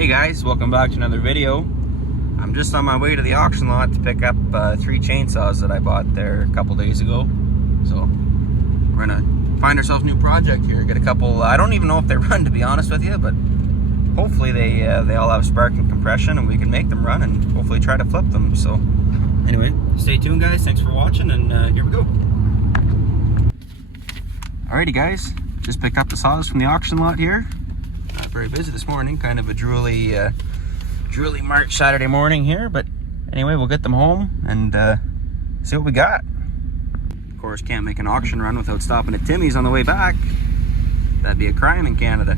Hey guys, welcome back to another video. I'm just on my way to the auction lot to pick up 3 chainsaws that I bought there a couple days ago. So we're gonna find ourselves a new project here. Get a couple, I don't even know if they run, to be honest with you, but hopefully they all have spark and compression and we can make them run and hopefully try to flip them. So anyway, stay tuned guys, thanks for watching, and here we go. Alrighty guys, just picked up the saws from the auction lot here. Very busy this morning, kind of a drooly March Saturday morning here, but anyway, we'll get them home and see what we got. Of course, can't make an auction run without stopping at Timmy's on the way back. That'd be a crime in Canada.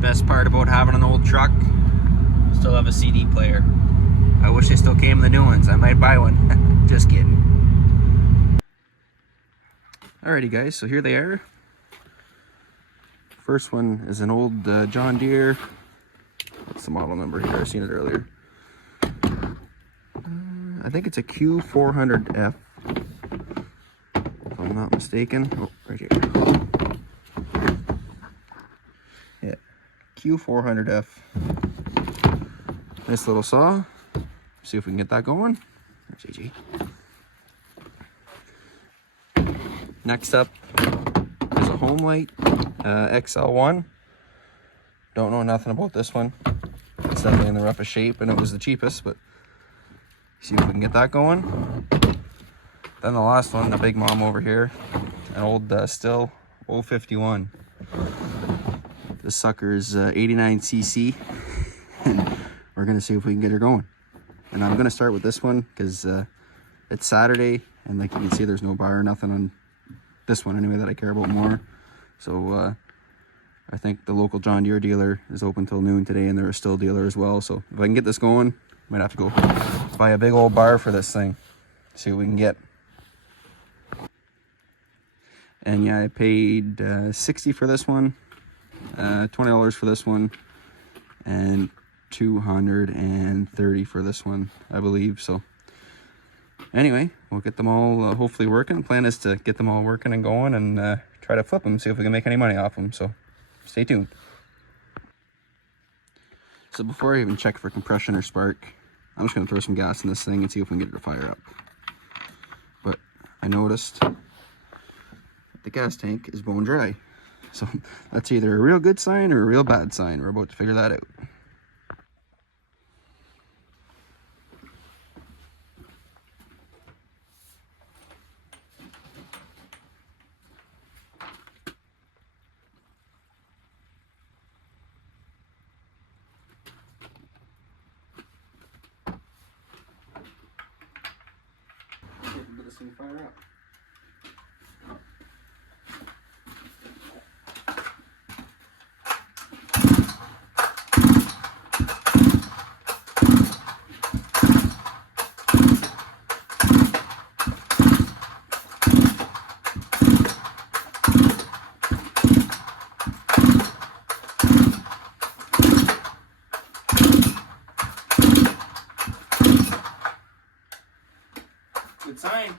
Best part about having an old truck, still have a CD player. I wish they still came in the new ones. I might buy one. Just kidding. Alrighty guys, so here they are. First one is an old John Deere. What's the model number here? I've seen it earlier. I think it's a Q400F, if I'm not mistaken. Oh, right here. Yeah, Q400F. Nice little saw. See if we can get that going. There's AJ. Next up is a Homelight XL1. Don't know nothing about this one. It's definitely in the roughest shape and it was the cheapest, but see if we can get that going. Then the last one, the big mom over here, an old Stihl 051. This sucker is 89cc and we're gonna see if we can get her going. And I'm gonna start with this one because it's Saturday and like you can see there's no bar or nothing on this one anyway that I care about more. So I think the local John Deere dealer is open till noon today and they're a Stihl dealer as well. So if I can get this going, might have to go buy a big old bar for this thing. See what we can get. And yeah, I paid $60 for this one, $20 for this one, and $230 for this one, I believe. So anyway, we'll get them all hopefully working. The plan is to get them all working and going and try to flip them, see if we can make any money off them. So stay tuned. So before I even check for compression or spark, I'm just going to throw some gas in this thing and see if we can get it to fire up. But I noticed that the gas tank is bone dry. So that's either a real good sign or a real bad sign. We're about to figure that out. This thing fire up. Good sign.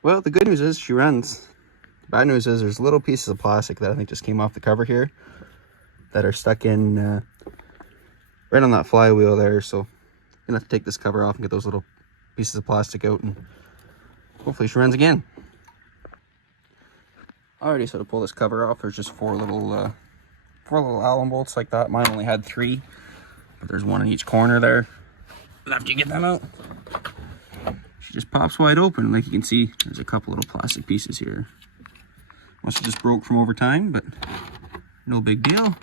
Well, the good news is she runs. The bad news is there's little pieces of plastic that I think just came off the cover here that are stuck in right on that flywheel there. So I'm gonna have to take this cover off and get those little pieces of plastic out, and hopefully she runs again. Alrighty, so to pull this cover off, there's just four little Allen bolts like that. Mine only had 3, but there's one in each corner there. But after you get them out, she just pops wide open. Like you can see, there's a couple little plastic pieces here. Must have just broke from over time, but no big deal.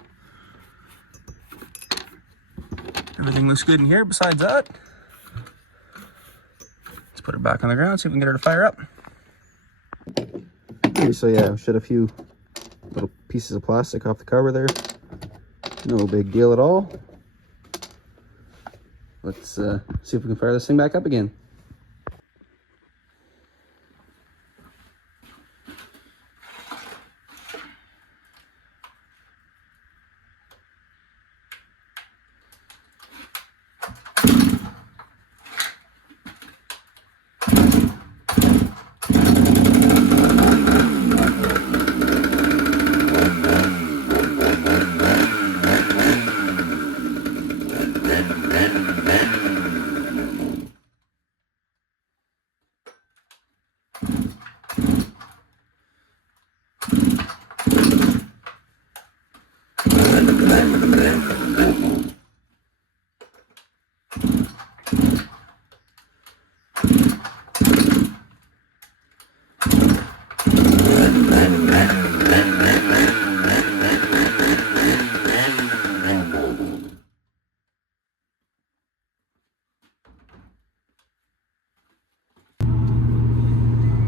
Everything looks good in here besides that. put her back on the ground, see if we can get her to fire up. Okay, so yeah, shed a few little pieces of plastic off the cover there. No big deal at all. Let's see if we can fire this thing back up again.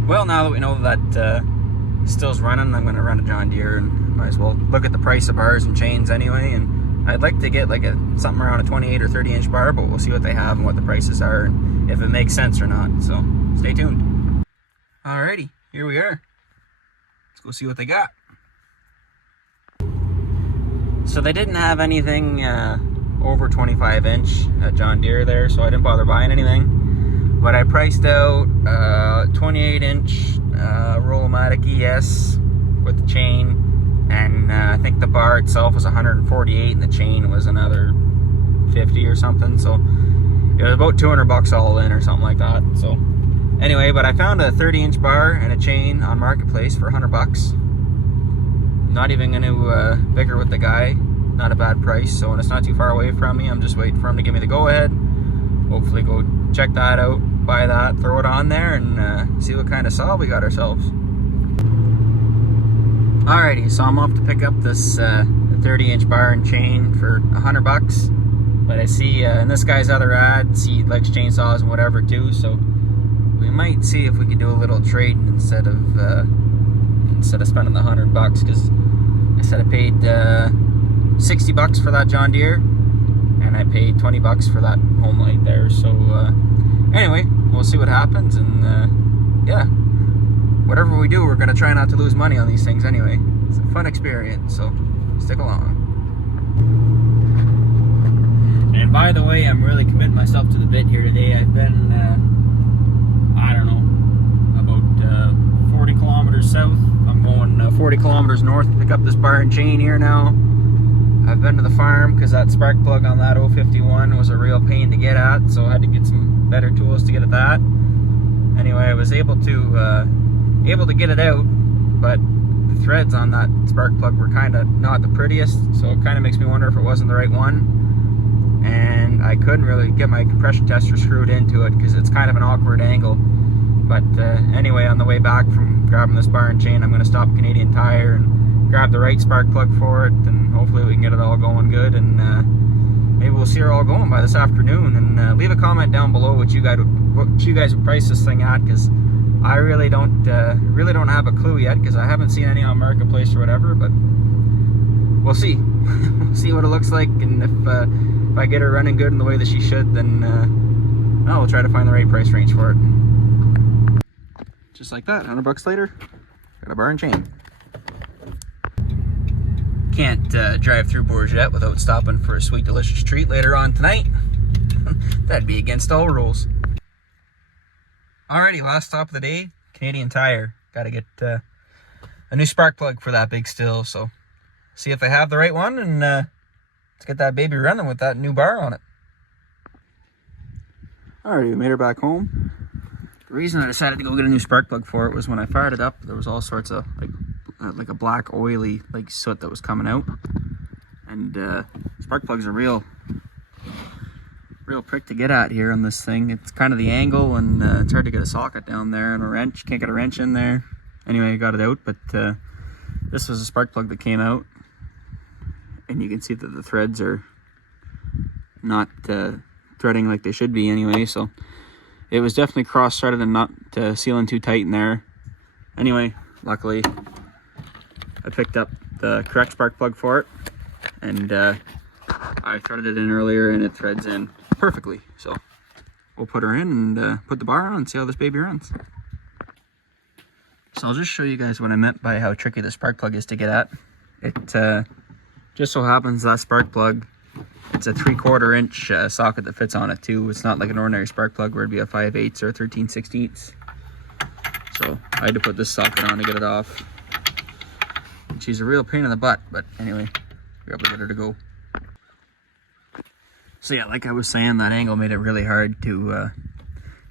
Well, now that we know that still's running, I'm going to run a John Deere and might as well look at the price of bars and chains anyway. And I'd like to get like something around a 28 or 30 inch bar, but we'll see what they have and what the prices are and if it makes sense or not. So stay tuned. Alrighty, here we are. Let's go see what they got. So they didn't have anything over 25 inch at John Deere there, so I didn't bother buying anything. But I priced out 28 inch Roll-O-Matic ES with the chain, and I think the bar itself was 148 and the chain was another 50 or something, so it was about 200 bucks all in or something like that. So anyway, but I found a 30 inch bar and a chain on Marketplace for 100 bucks. Not even going to bicker with the guy. Not a bad price, so when it's not too far away from me, I'm just waiting for him to give me the go ahead. Hopefully go check that out, buy that, throw it on there, and see what kind of saw we got ourselves. Alrighty, so I'm off to pick up this 30 inch bar and chain for 100 bucks. But I see in this guy's other ads, he likes chainsaws and whatever too, so we might see if we could do a little trade instead of spending the 100 bucks, because I said I paid 60 bucks for that John Deere, and I paid 20 bucks for that home light there. So anyway, we'll see what happens, and yeah, whatever we do, we're gonna try not to lose money on these things anyway. It's a fun experience, so stick along. And by the way, I'm really committing myself to the bit here today. I've been I don't know, about 40 kilometers south. I'm going 40 kilometers north to pick up this bar and chain here now. I've been to the farm because that spark plug on that 051 was a real pain to get at, so I had to get some better tools to get at that. Anyway, I was able to get it out, but the threads on that spark plug were kind of not the prettiest, so it kind of makes me wonder if it wasn't the right one. And I couldn't really get my compression tester screwed into it because it's kind of an awkward angle. But anyway, on the way back from grabbing this bar and chain, I'm going to stop Canadian Tire and grab the right spark plug for it, and hopefully we can get it all going good, and maybe we'll see her all going by this afternoon. And leave a comment down below what you guys would price this thing at, because I really don't have a clue yet, because I haven't seen any on Marketplace or whatever. But we'll see. We'll see what it looks like, and if I get her running good in the way that she should, then we'll try to find the right price range for it. Just like that, 100 bucks later, got a bar and chain. Can't drive through Bourget without stopping for a sweet delicious treat later on tonight. That'd be against all rules. Alrighty, last stop of the day, Canadian Tire. Gotta get a new spark plug for that big still, so see if they have the right one, and let's get that baby running with that new bar on it. Alrighty, we made her back home. The reason I decided to go get a new spark plug for it was when I fired it up, there was all sorts of like a black oily like soot that was coming out, and spark plugs are real prick to get at here on this thing. It's kind of the angle, and it's hard to get a socket down there, and a wrench, can't get a wrench in there. Anyway, I got it out, but this was a spark plug that came out, and you can see that the threads are not threading like they should be anyway. So it was definitely cross-threaded and not sealing too tight in there. Anyway, luckily I picked up the correct spark plug for it, and I threaded it in earlier and it threads in perfectly. So we'll put her in and put the bar on and see how this baby runs. So I'll just show you guys what I meant by how tricky the spark plug is to get at. It just so happens that spark plug, it's a 3/4 inch socket that fits on it too. It's not like an ordinary spark plug where it'd be a 5/8 or a 13/16. So I had to put this socket on to get it off. And she's a real pain in the butt, but anyway, we're able to get her to go. So yeah, like I was saying, that angle made it really hard to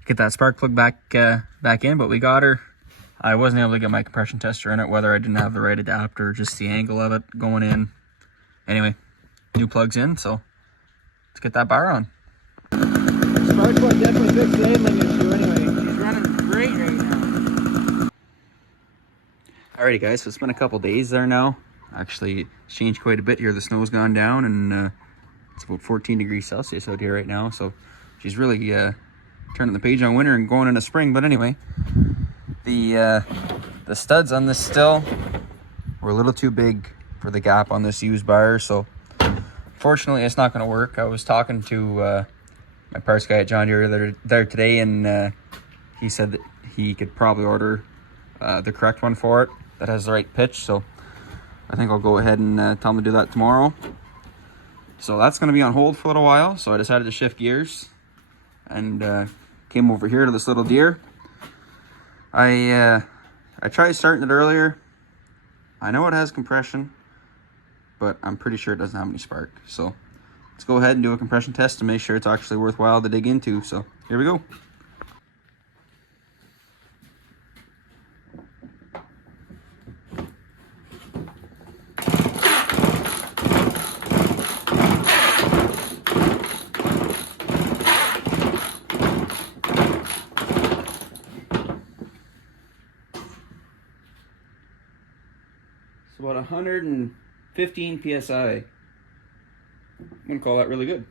get that spark plug back in, but we got her. I wasn't able to get my compression tester in it, whether I didn't have the right adapter, just the angle of it going in. Anyway, new plug's in, so let's get that bar on. Spark plug definitely fixed the idling issue anyway. She's running great right now. Alrighty guys, so it's been a couple days there now. Actually, it's changed quite a bit here. The snow's gone down and it's about 14 degrees Celsius out here right now. So she's really turning the page on winter and going into spring. But anyway, the studs on this still were a little too big for the gap on this used bar. So fortunately, it's not going to work. I was talking to my parts guy at John Deere there today, and he said that he could probably order the correct one for it that has the right pitch. So I think I'll go ahead and tell him to do that tomorrow. So that's going to be on hold for a little while. So I decided to shift gears and came over here to this little Deere. I tried starting it earlier. I know it has compression, but I'm pretty sure it doesn't have any spark. So let's go ahead and do a compression test to make sure it's actually worthwhile to dig into. So here we go. It's about 115 PSI. I'm gonna call that really good.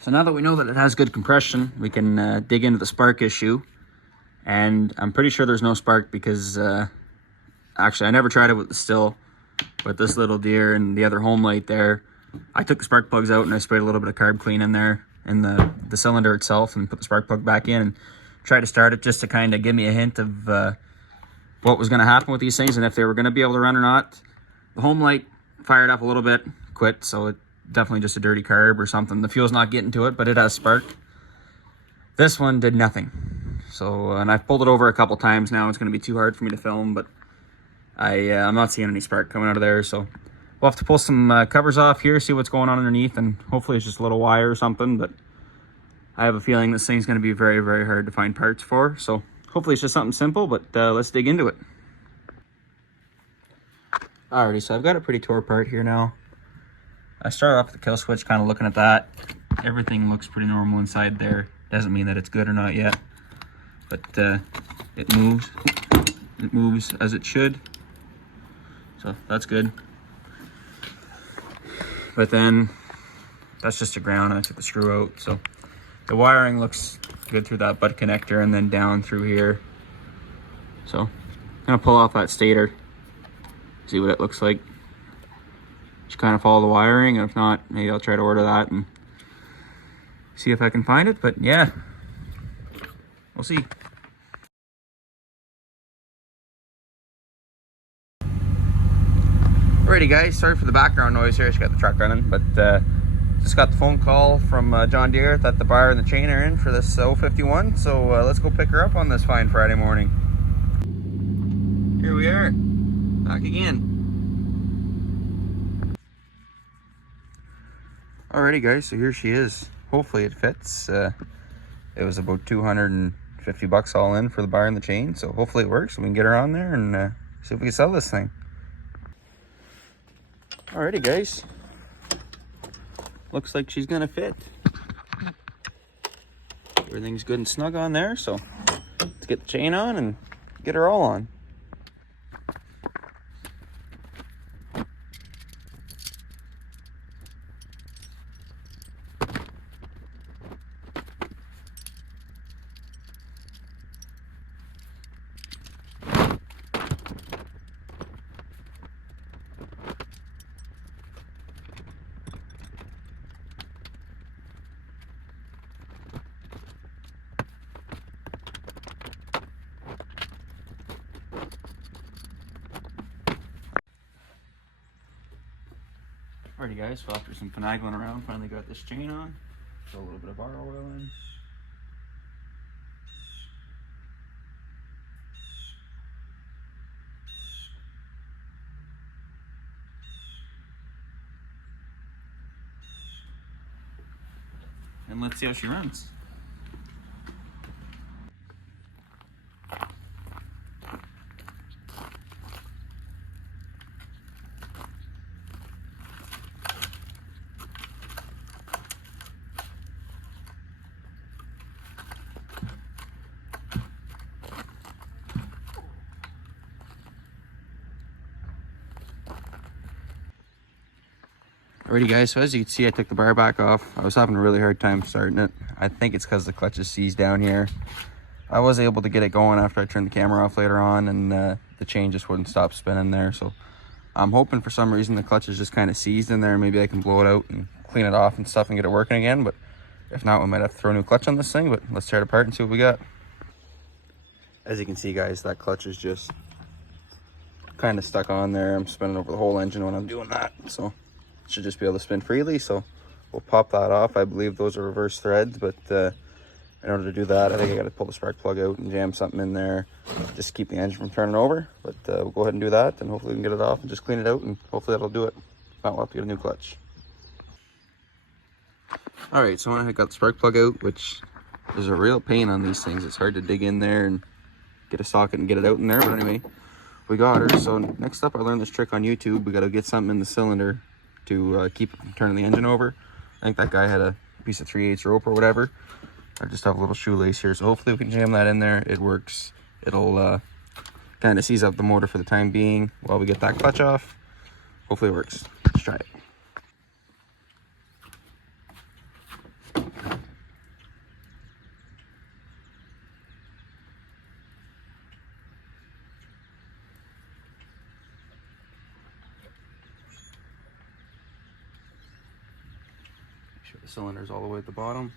So now that we know that it has good compression, we can dig into the spark issue. And I'm pretty sure there's no spark because actually I never tried it with the still, but this little Deere and the other home light there, I took the spark plugs out and I sprayed a little bit of carb clean in there in the cylinder itself and put the spark plug back in and tried to start it just to kind of give me a hint of what was going to happen with these things and if they were going to be able to run or not. The home light fired up a little bit, quit, so it definitely just a dirty carb or something. The fuel's not getting to it, but it has spark. This one did nothing. So, and I've pulled it over a couple times now. It's going to be too hard for me to film, but I'm not seeing any spark coming out of there, so we'll have to pull some covers off here, see what's going on underneath, and hopefully it's just a little wire or something, but I have a feeling this thing's going to be very, very hard to find parts for. So hopefully it's just something simple, but let's dig into it. Alrighty, so I've got it pretty tore apart here now. I started off with the kill switch, kind of looking at that. Everything looks pretty normal inside there. Doesn't mean that it's good or not yet, but it moves. It moves as it should, so that's good. But then that's just a ground. I took the screw out, so the wiring looks good through that butt connector and then down through here. So I'm gonna pull off that stator, see what it looks like. Just kind of follow the wiring, and if not, maybe I'll try to order that and see if I can find it. But yeah, we'll see. Alrighty guys, sorry for the background noise here. I just got the truck running, but just got the phone call from John Deere that the bar and the chain are in for this 051. So let's go pick her up on this fine Friday morning. Here we are, back again. Alrighty guys, so here she is. Hopefully it fits. It was about 250 bucks all in for the bar and the chain, so hopefully it works. We can get her on there and see if we can sell this thing. Alrighty guys, looks like she's gonna fit. Everything's good and snug on there, so let's get the chain on and get her all on. Alrighty guys, so after some finagling around, finally got this chain on. Throw a little bit of bar oil in. And let's see how she runs. Alrighty guys, so as you can see, I took the bar back off. I was having a really hard time starting it. I think it's because the clutch is seized down here. I was able to get it going after I turned the camera off later on, and the chain just wouldn't stop spinning there. So I'm hoping for some reason the clutch is just kind of seized in there. Maybe I can blow it out and clean it off and stuff and get it working again. But if not, we might have to throw a new clutch on this thing. But let's tear it apart and see what we got. As you can see guys, that clutch is just kind of stuck on there. I'm spinning over the whole engine when I'm doing that. So should just be able to spin freely, so we'll pop that off. I believe those are reverse threads, but in order to do that, I think I got to pull the spark plug out and jam something in there just to keep the engine from turning over. But we'll go ahead and do that, and hopefully we can get it off and just clean it out, and hopefully that'll do it. If not, we'll have to get a new clutch. All right, so when I got the spark plug out, which is a real pain on these things, it's hard to dig in there and get a socket and get it out in there, but anyway, we got her. So next up, I learned this trick on YouTube. We got to get something in the cylinder to keep it from turning the engine over. I think that guy had a piece of 3/8 rope or whatever. I just have a little shoelace here, so hopefully we can jam that in there. It works. It'll kind of seize up the motor for the time being while we get that clutch off. Hopefully it works. Let's try it. Make sure the cylinder's all the way at the bottom.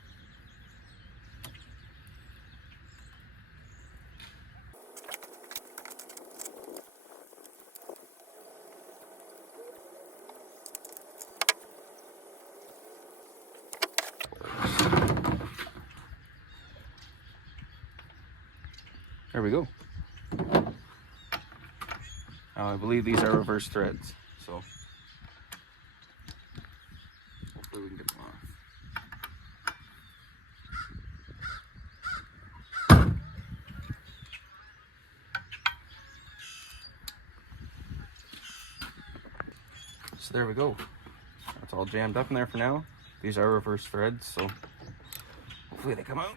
There we go. Now I believe these are reverse threads, so hopefully we can get them off. So there we go. That's all jammed up in there for now. These are reverse threads, so hopefully they come out.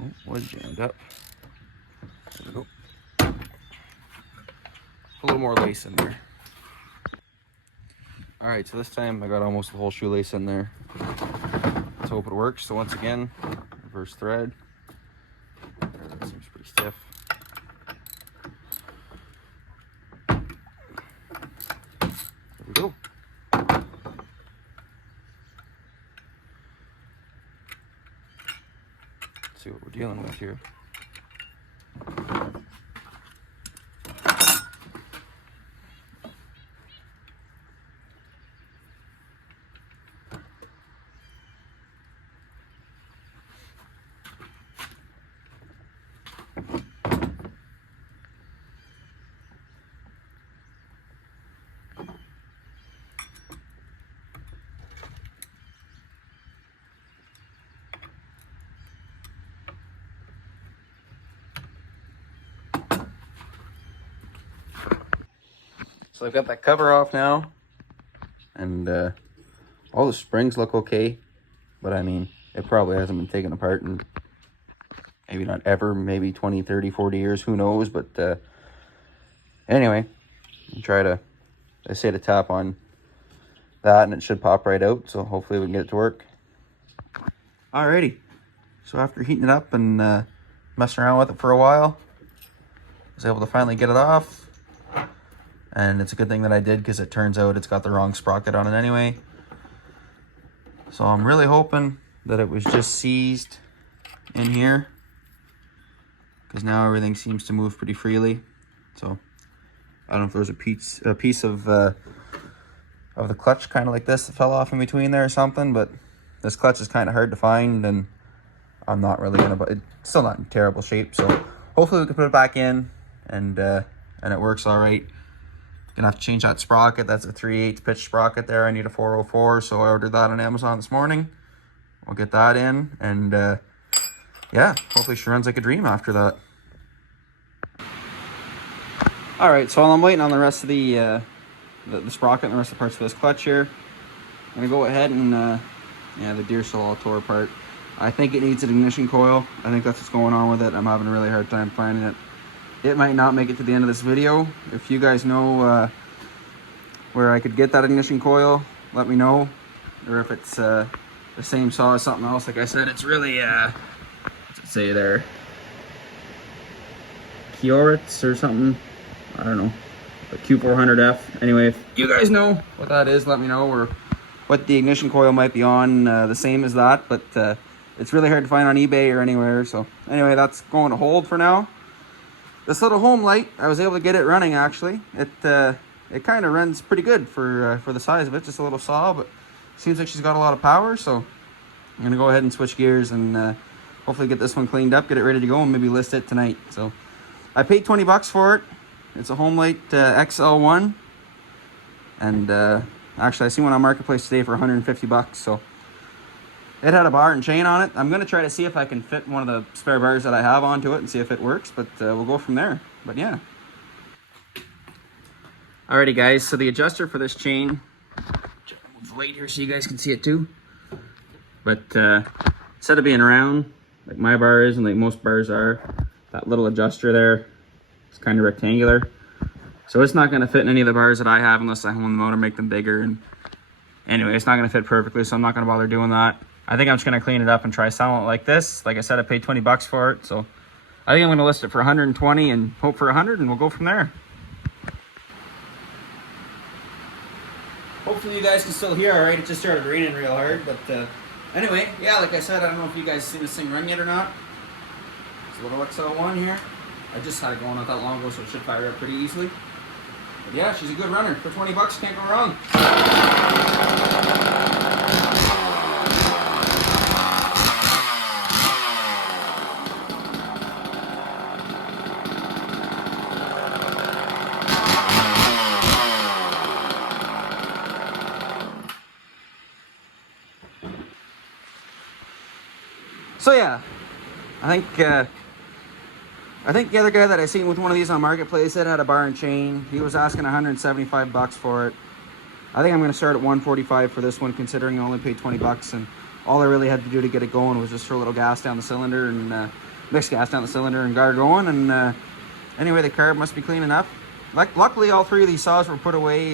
Oh, was jammed up. There we go. A little more lace in there. All right, so this time I got almost the whole shoelace in there. Let's hope it works. So once again, reverse thread. That seems pretty stiff. There we go. Let's see what we're dealing with here. So I've got that cover off now, and all the springs look okay, but I mean, it probably hasn't been taken apart in maybe not ever, maybe 20, 30, 40 years, who knows, but anyway, I say to tap on that and it should pop right out, so hopefully we can get it to work. Alrighty, so after heating it up and messing around with it for a while, I was able to finally get it off. And it's a good thing that I did, because it turns out it's got the wrong sprocket on it anyway. So I'm really hoping that it was just seized in here, because now everything seems to move pretty freely. So I don't know if there's a piece of of the clutch, kind of like this, that fell off in between there or something, but this clutch is kind of hard to find, and I'm not really gonna, but it's still not in terrible shape, so hopefully we can put it back in, and it works all right. Gonna have to change that sprocket. That's a 3/8 pitch sprocket there. I need a 404, so I ordered that on Amazon this morning. We'll get that in, and yeah, hopefully she runs like a dream after that. All right, so while I'm waiting on the rest of the sprocket and the rest of the parts of this clutch here, I'm gonna go ahead and yeah, the deer still all tore apart. I think it needs an ignition coil. I think that's what's going on with it. I'm having a really hard time finding it. It might not make it to the end of this video. If you guys know where I could get that ignition coil, let me know. Or if it's the same saw as something else. Like I said, it's really, what's it say there? Kioritz or something. I don't know. But Q400F. Anyway, if you guys know what that is, let me know. Or what the ignition coil might be on, the same as that. But it's really hard to find on eBay or anywhere. So anyway, that's going to hold for now. This little home light, I was able to get it running actually. It kind of runs pretty good for the size of it. Just a little saw, but seems like she's got a lot of power. So I'm gonna go ahead and switch gears and hopefully get this one cleaned up, get it ready to go, and maybe list it tonight. So I paid 20 bucks for it. It's a home light XL1, and actually I seen one on Marketplace today for 150 bucks. So it had a bar and chain on it. I'm going to try to see if I can fit one of the spare bars that I have onto it and see if it works, but we'll go from there. But yeah. Alrighty guys, so the adjuster for this chain, move the light here so you guys can see it too. But instead of being round, like my bar is and like most bars are, that little adjuster there, it's kind of rectangular. So it's not going to fit in any of the bars that I have unless I hone them out or make them bigger. And anyway, it's not going to fit perfectly, so I'm not going to bother doing that. I think I'm just going to clean it up and try selling it like this. Like I said, I paid 20 bucks for it, so I think I'm going to list it for 120 and hope for 100, and we'll go from there. Hopefully you guys can still hear all right. It just started raining real hard, but anyway, yeah, like I said, I don't know if you guys seen this thing run yet or not. It's a little XL1 here. I just had it going not that long ago, so it should fire up pretty easily. But yeah, she's a good runner. For 20 bucks, can't go wrong. So yeah, I think the other guy that I seen with one of these on Marketplace that had a bar and chain, he was asking 175 bucks for it. I think I'm going to start at 145 for this one, considering I only paid 20 bucks, and all I really had to do to get it going was just throw a little gas down the cylinder and mix gas down the cylinder and got it going. And anyway, the carb must be clean enough. Luckily, all three of these saws were put away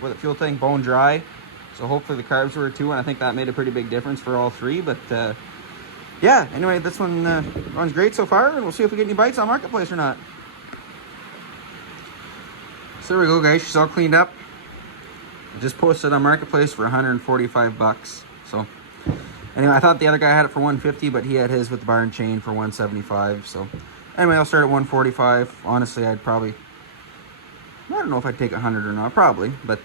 with the fuel tank bone dry, so hopefully the carbs were too, and I think that made a pretty big difference for all three. But yeah, anyway, this one runs great so far, and we'll see if we get any bites on Marketplace or not. So there we go, guys. She's all cleaned up. I just posted on Marketplace for 145 bucks. So anyway, I thought the other guy had it for 150, but he had his with the bar and chain for 175. So anyway, I'll start at 145. Honestly, I don't know if I'd take 100 or not, probably. But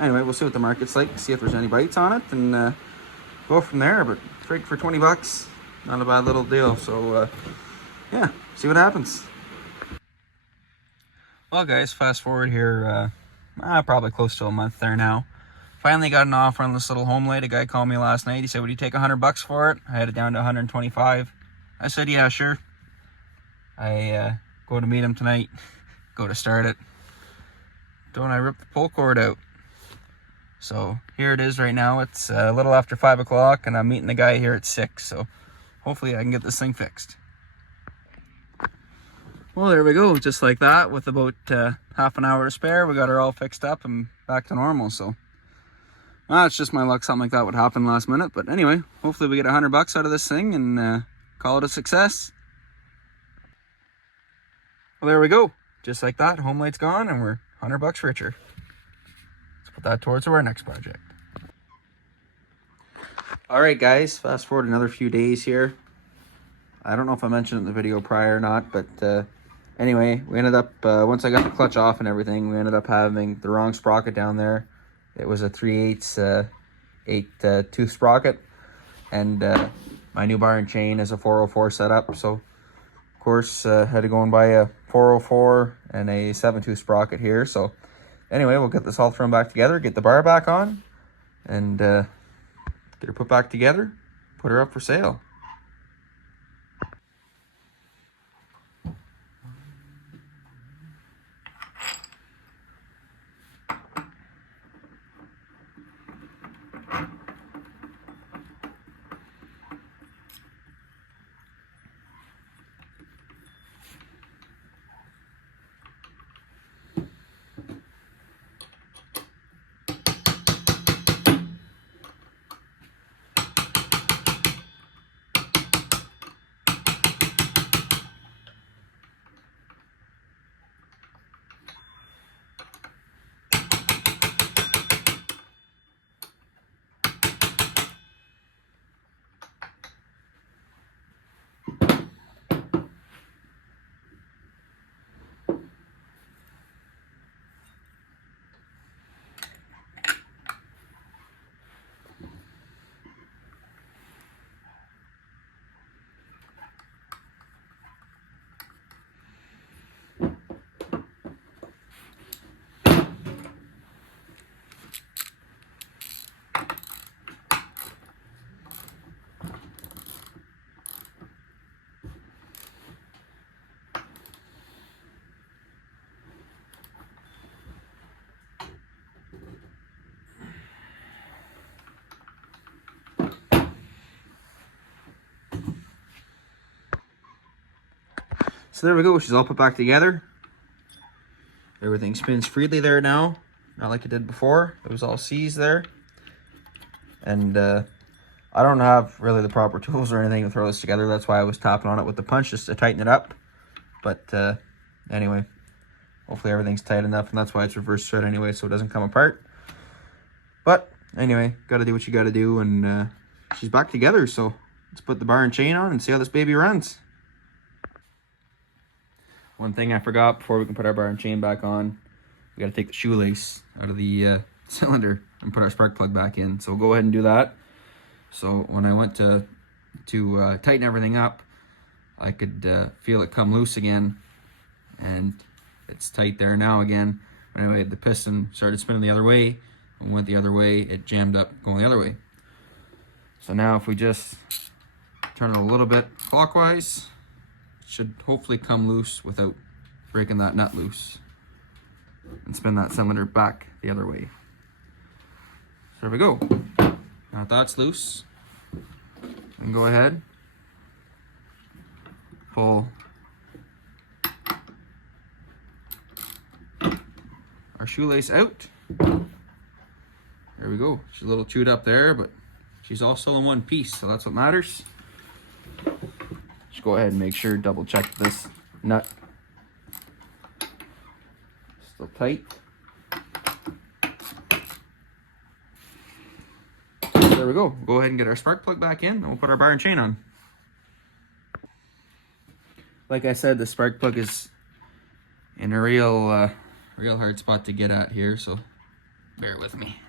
anyway, we'll see what the market's like, see if there's any bites on it, and go from there. But for 20 bucks, not a bad little deal. So yeah, see what happens. Well guys, fast forward here, probably close to a month there now. Finally got an offer on this little home light. A guy called me last night. He said, would you take 100 bucks for it? I had it down to 125. I said, yeah, sure. I go to meet him tonight, go to start it. Don't I rip the pull cord out? So here it is right now. It's a little after 5 o'clock, and I'm meeting the guy here at 6. So hopefully I can get this thing fixed. Well, there we go. Just like that, with about half an hour to spare, we got her all fixed up and back to normal. So it's just my luck something like that would happen last minute. But anyway, hopefully we get 100 bucks out of this thing and call it a success. Well, there we go. Just like that, home light's gone and we're 100 bucks richer. Let's put that towards our next project. All right, guys, fast forward another few days here. I don't know if I mentioned it in the video prior or not, but anyway, we ended up, once I got the clutch off and everything, we ended up having the wrong sprocket down there. It was a 3/8 tooth sprocket, and my new bar and chain is a 404 setup. So of course had to go and buy a 404 and a 7/2 sprocket here. So anyway, we'll get this all thrown back together, get the bar back on, and get her put back together, put her up for sale. So there we go, she's all put back together. Everything spins freely there now, not like it did before. It was all C's there. And I don't have really the proper tools or anything to throw this together. That's why I was tapping on it with the punch just to tighten it up. But anyway, hopefully everything's tight enough, and that's why it's reverse thread anyway, so it doesn't come apart. But anyway, gotta do what you gotta do, and she's back together, so let's put the bar and chain on and see how this baby runs. One thing I forgot before we can put our bar and chain back on, we got to take the shoelace out of the cylinder and put our spark plug back in. So we'll go ahead and do that. So when I went to tighten everything up, I could feel it come loose again, and it's tight there now again. Anyway, the piston started spinning the other way, and went the other way, it jammed up going the other way. So now if we just turn it a little bit clockwise, should hopefully come loose without breaking that nut loose, and spin that cylinder back the other way. So there we go. Now that that's loose, and go ahead, pull our shoelace out. There we go. She's a little chewed up there, but she's all still in one piece, so that's what matters. Just go ahead and make sure, double check this nut still tight. There we go. Go ahead and get our spark plug back in, and we'll put our bar and chain on. Like I said, the spark plug is in a real hard spot to get at here, so bear with me.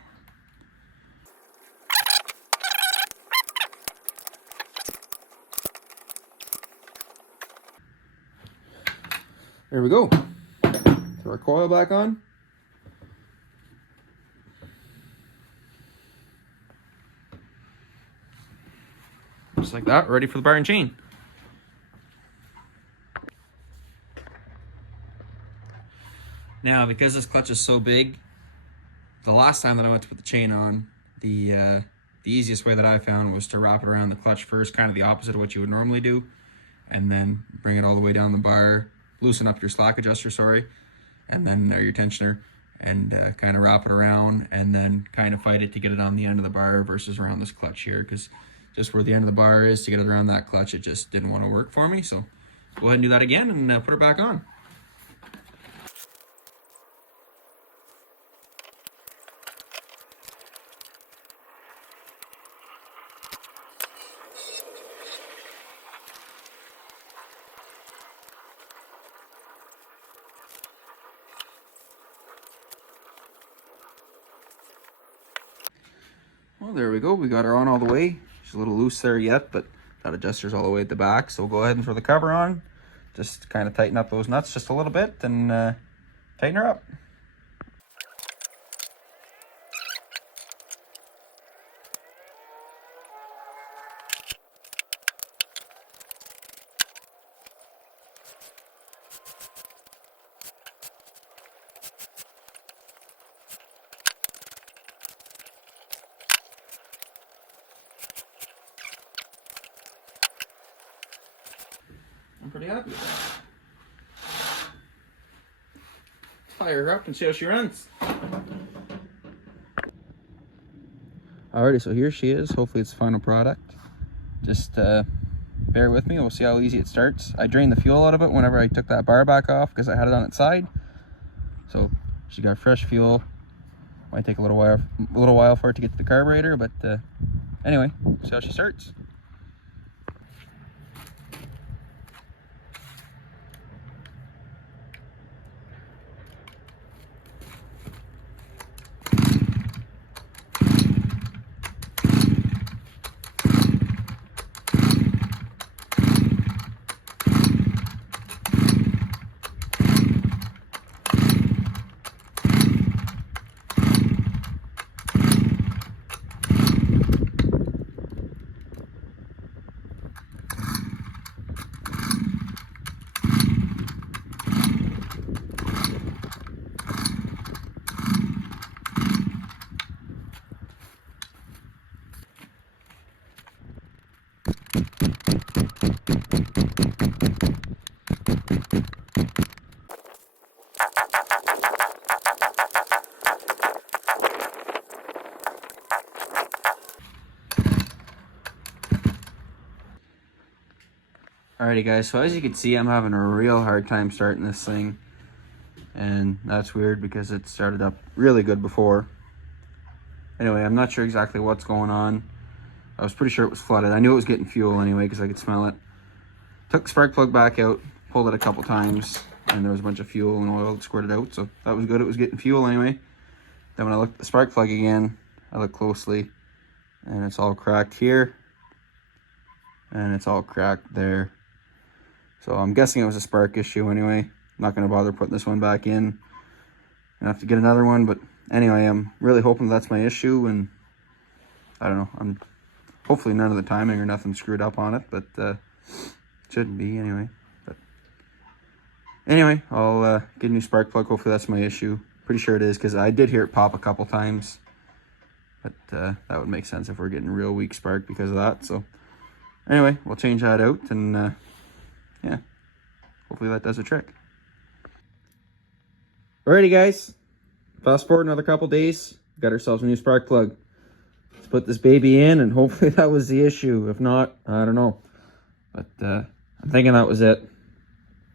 There we go. Throw our coil back on. Just like that, ready for the bar and chain. Now, because this clutch is so big, the last time that I went to put the chain on, the easiest way that I found was to wrap it around the clutch first, kind of the opposite of what you would normally do, and then bring it all the way down the bar, loosen up your slack adjuster, and then your tensioner, and kind of wrap it around, and then kind of fight it to get it on the end of the bar versus around this clutch here, because just where the end of the bar is to get it around that clutch, it just didn't want to work for me. So go ahead and do that again and put it back on. Well, there we go. We got her on all the way. She's a little loose there yet, but that adjuster's all the way at the back. So we'll go ahead and throw the cover on. Just kind of tighten up those nuts just a little bit and tighten her up. I'm pretty happy with that. Let's fire her up and see how she runs. Alrighty, so here she is. Hopefully it's the final product. Just bear with me. We'll see how easy it starts. I drained the fuel out of it whenever I took that bar back off because I had it on its side. So she got fresh fuel. Might take a little while for it to get to the carburetor, but anyway, see how she starts. Alrighty guys, so as you can see, I'm having a real hard time starting this thing. And that's weird because it started up really good before. Anyway, I'm not sure exactly what's going on. I was pretty sure it was flooded. I knew it was getting fuel anyway because I could smell it. Took the spark plug back out, pulled it a couple times, and there was a bunch of fuel and oil that squirted out. So that was good, it was getting fuel anyway. Then when I looked at the spark plug again, I looked closely, and it's all cracked here. And it's all cracked there. So I'm guessing it was a spark issue anyway. I'm not going to bother putting this one back in. I have to get another one, but anyway, I'm really hoping that's my issue, and I don't know. I'm hopefully none of the timing or nothing screwed up on it, but shouldn't be anyway. But anyway, I'll get a new spark plug. Hopefully that's my issue. Pretty sure it is because I did hear it pop a couple times, but that would make sense if we're getting a real weak spark because of that. So anyway, we'll change that out, and yeah, hopefully that does the trick. Alrighty guys, fast forward another couple days, got ourselves a new spark plug. Let's put this baby in, and hopefully that was the issue. If not, I don't know. But I'm thinking that was it.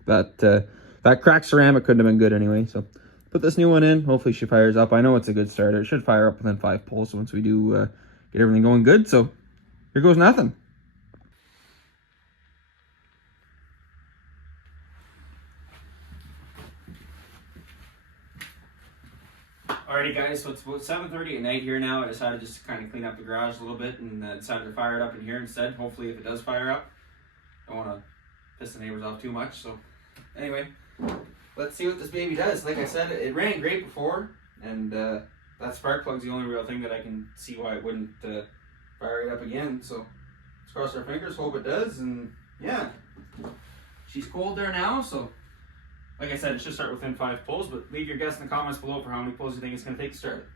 That cracked ceramic couldn't have been good anyway. So put this new one in, hopefully she fires up. I know it's a good starter. It should fire up within 5 pulls once we do get everything going good. So here goes nothing. Alrighty guys, so it's about 7:30 at night here now. I decided just to kind of clean up the garage a little bit and decided to fire it up in here instead. Hopefully if it does fire up, I don't want to piss the neighbors off too much. So anyway, let's see what this baby does. Like I said, it ran great before, and that spark plug's the only real thing that I can see why it wouldn't fire it up again. So let's cross our fingers, hope it does, and yeah. She's cold there now, so like I said, it should start within 5 pulls, but leave your guess in the comments below for how many pulls you think it's going to take to start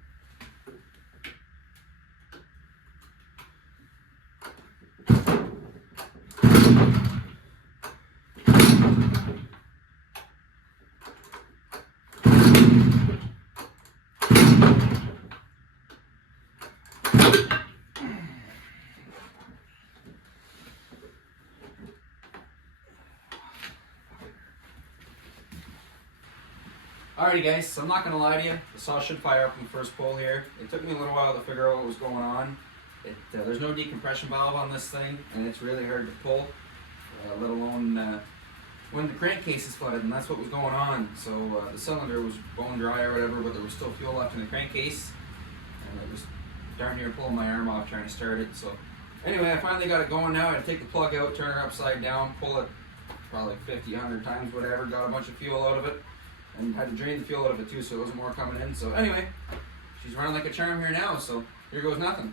Alrighty guys, so I'm not going to lie to you, the saw should fire up in the first pull here. It took me a little while to figure out what was going on. There's no decompression valve on this thing, and it's really hard to pull, let alone when the crankcase is flooded, and that's what was going on. So the cylinder was bone dry or whatever, but there was still fuel left in the crankcase, and it was darn near pulling my arm off trying to start it. So anyway, I finally got it going now. I had to take the plug out, turn her upside down, pull it probably 50, 100 times, whatever. Got a bunch of fuel out of it, and had to drain the fuel out of it too, so there wasn't more coming in. So anyway, she's running like a charm here now. So here goes nothing.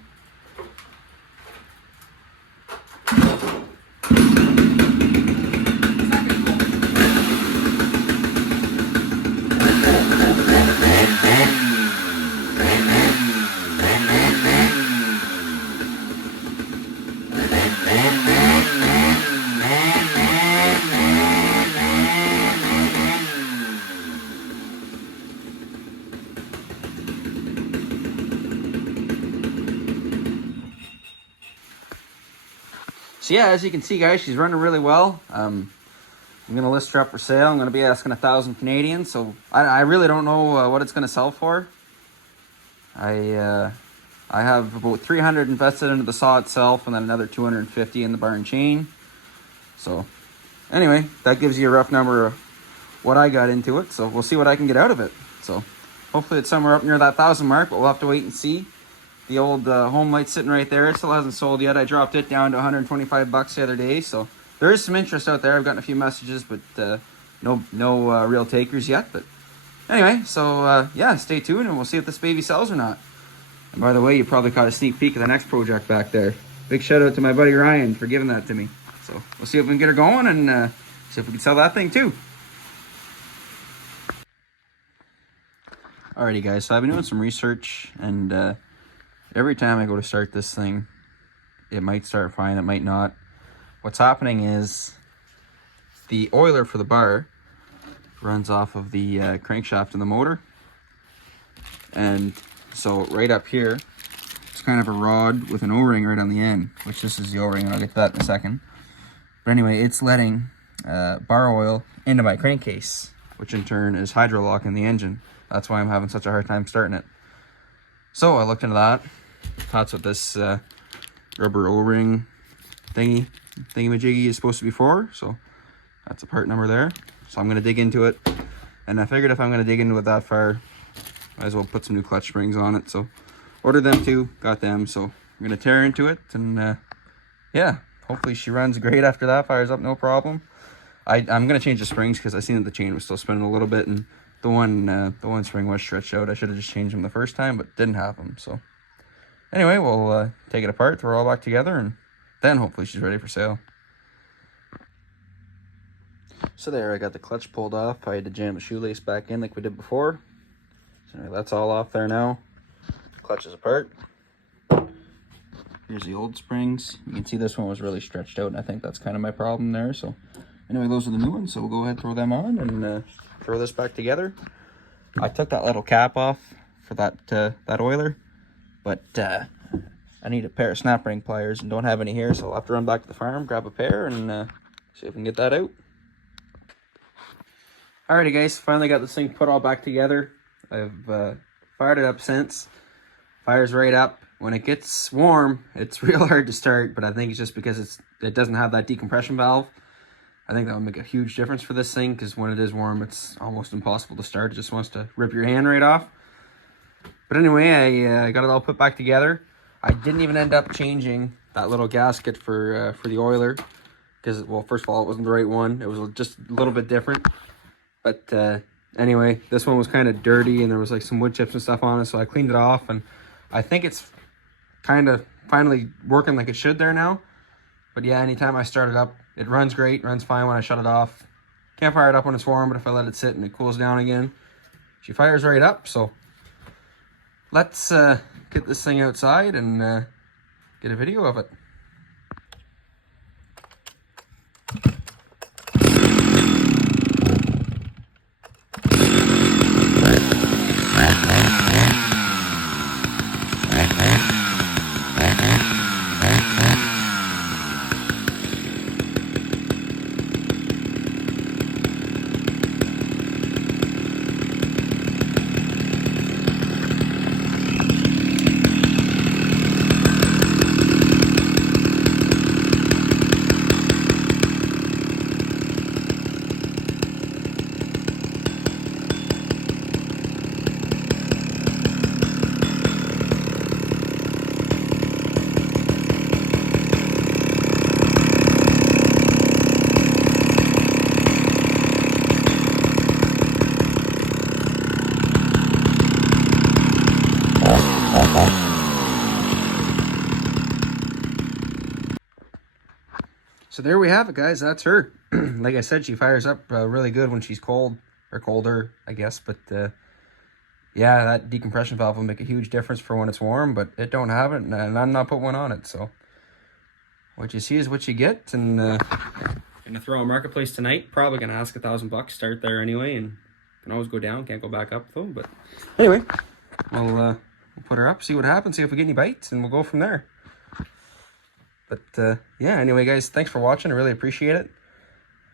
So yeah, as you can see, guys, she's running really well. I'm gonna list her up for sale. I'm gonna be asking 1,000 Canadian. So I really don't know what it's gonna sell for. I have about 300 invested into the saw itself, and then another 250 in the bar and chain. So anyway, that gives you a rough number of what I got into it. So we'll see what I can get out of it. So hopefully it's somewhere up near that 1,000 mark, but we'll have to wait and see. The old home light sitting right there. It still hasn't sold yet. I dropped it down to 125 bucks the other day, so there is some interest out there. I've gotten a few messages, but no real takers yet. But anyway, so yeah, stay tuned and we'll see if this baby sells or not. And by the way, you probably caught a sneak peek of the next project back there. Big shout out to my buddy Ryan for giving that to me. So we'll see if we can get her going and see if we can sell that thing too. Alrighty guys, so I've been doing some research, and every time I go to start this thing, it might start fine, it might not. What's happening is the oiler for the bar runs off of the crankshaft in the motor. And so right up here, it's kind of a rod with an O-ring right on the end, which this is the O-ring, and I'll get to that in a second. But anyway, it's letting bar oil into my crankcase, which in turn is hydrolocking the engine. That's why I'm having such a hard time starting it. So I looked into that. That's what this rubber O-ring thingy-majiggy is supposed to be for. So that's a part number there. So I'm going to dig into it. And I figured if I'm going to dig into it that far, might as well put some new clutch springs on it. So ordered them too, got them. So I'm going to tear into it. And yeah, hopefully she runs great after that, fires up no problem. I'm going to change the springs because I seen that the chain was still spinning a little bit. And the one spring was stretched out. I should have just changed them the first time, but didn't have them. So anyway, we'll take it apart, throw it all back together, and then hopefully she's ready for sale. So there, I got the clutch pulled off. I had to jam the shoelace back in like we did before. So anyway, that's all off there now. Clutch is apart. Here's the old springs. You can see this one was really stretched out, and I think that's kind of my problem there. So anyway, those are the new ones, so we'll go ahead and throw them on and throw this back together. I took that little cap off for that oiler, but I need a pair of snap ring pliers and don't have any here, so I'll have to run back to the farm, grab a pair, and see if we can get that out. Alrighty guys, finally got this thing put all back together. I've fired it up since. Fires right up. When it gets warm, it's real hard to start, but I think it's just because it doesn't have that decompression valve. I think that would make a huge difference for this thing, because when it is warm, it's almost impossible to start. It just wants to rip your hand right off. But anyway, I got it all put back together. I didn't even end up changing that little gasket for the oiler, because, well, first of all, it wasn't the right one. It was just a little bit different. But anyway, this one was kind of dirty, and there was like some wood chips and stuff on it, so I cleaned it off, and I think it's kind of finally working like it should there now. But yeah, anytime I start it up, it runs great, runs fine when I shut it off. Can't fire it up when it's warm, but if I let it sit and it cools down again, she fires right up. So let's get this thing outside and get a video of it. So there we have it, guys. That's her. Like I said, she fires up really good when she's cold, or colder, I guess. But yeah, that decompression valve will make a huge difference for when it's warm, but it don't have it, and I'm not putting one on it. So what you see is what you get. And gonna throw a marketplace tonight. Probably gonna ask $1,000. Start there anyway, and can always go down. Can't go back up though. But anyway, we'll put her up, see what happens, see if we get any bites, and we'll go from there. But yeah, anyway, guys, thanks for watching. I really appreciate it.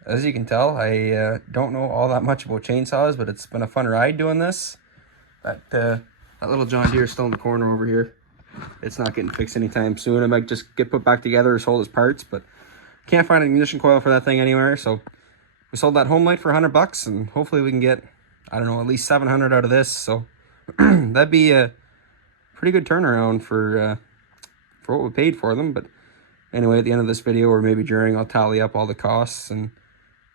As you can tell, I don't know all that much about chainsaws, but it's been a fun ride doing this. That little John Deere is still in the corner over here. It's not getting fixed anytime soon. It might just get put back together or sold as parts, but can't find an ignition coil for that thing anywhere. So we sold that home light for $100, and hopefully we can get, I don't know, at least 700 out of this. So that'd be a pretty good turnaround for what we paid for them. But anyway, at the end of this video, or maybe during, I'll tally up all the costs and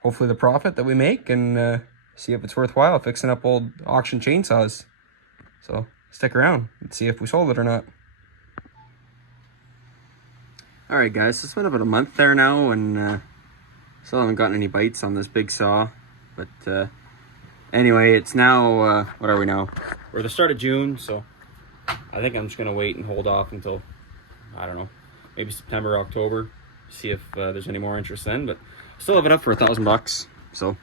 hopefully the profit that we make, and see if it's worthwhile fixing up old auction chainsaws. So stick around and see if we sold it or not. All right, guys, it's been about a month there now, and still haven't gotten any bites on this big saw. But anyway, it's now, what are we now? We're the start of June, so I think I'm just gonna wait and hold off until, I don't know, maybe September, October, see if there's any more interest then. But still have it up for $1,000, so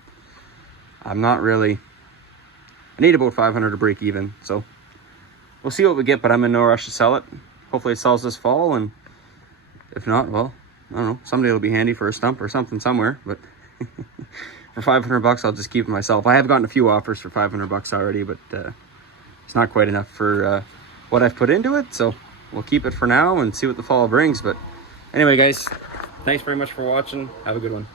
I'm not really, I need about 500 to break even, so we'll see what we get, but I'm in no rush to sell it. Hopefully it sells this fall, and if not, well, I don't know, someday it'll be handy for a stump or something somewhere. But for $500, I'll just keep it myself. I have gotten a few offers for $500 already, but it's not quite enough for what I've put into it, so we'll keep it for now and see what the fall brings. But anyway, guys, thanks very much for watching. Have a good one.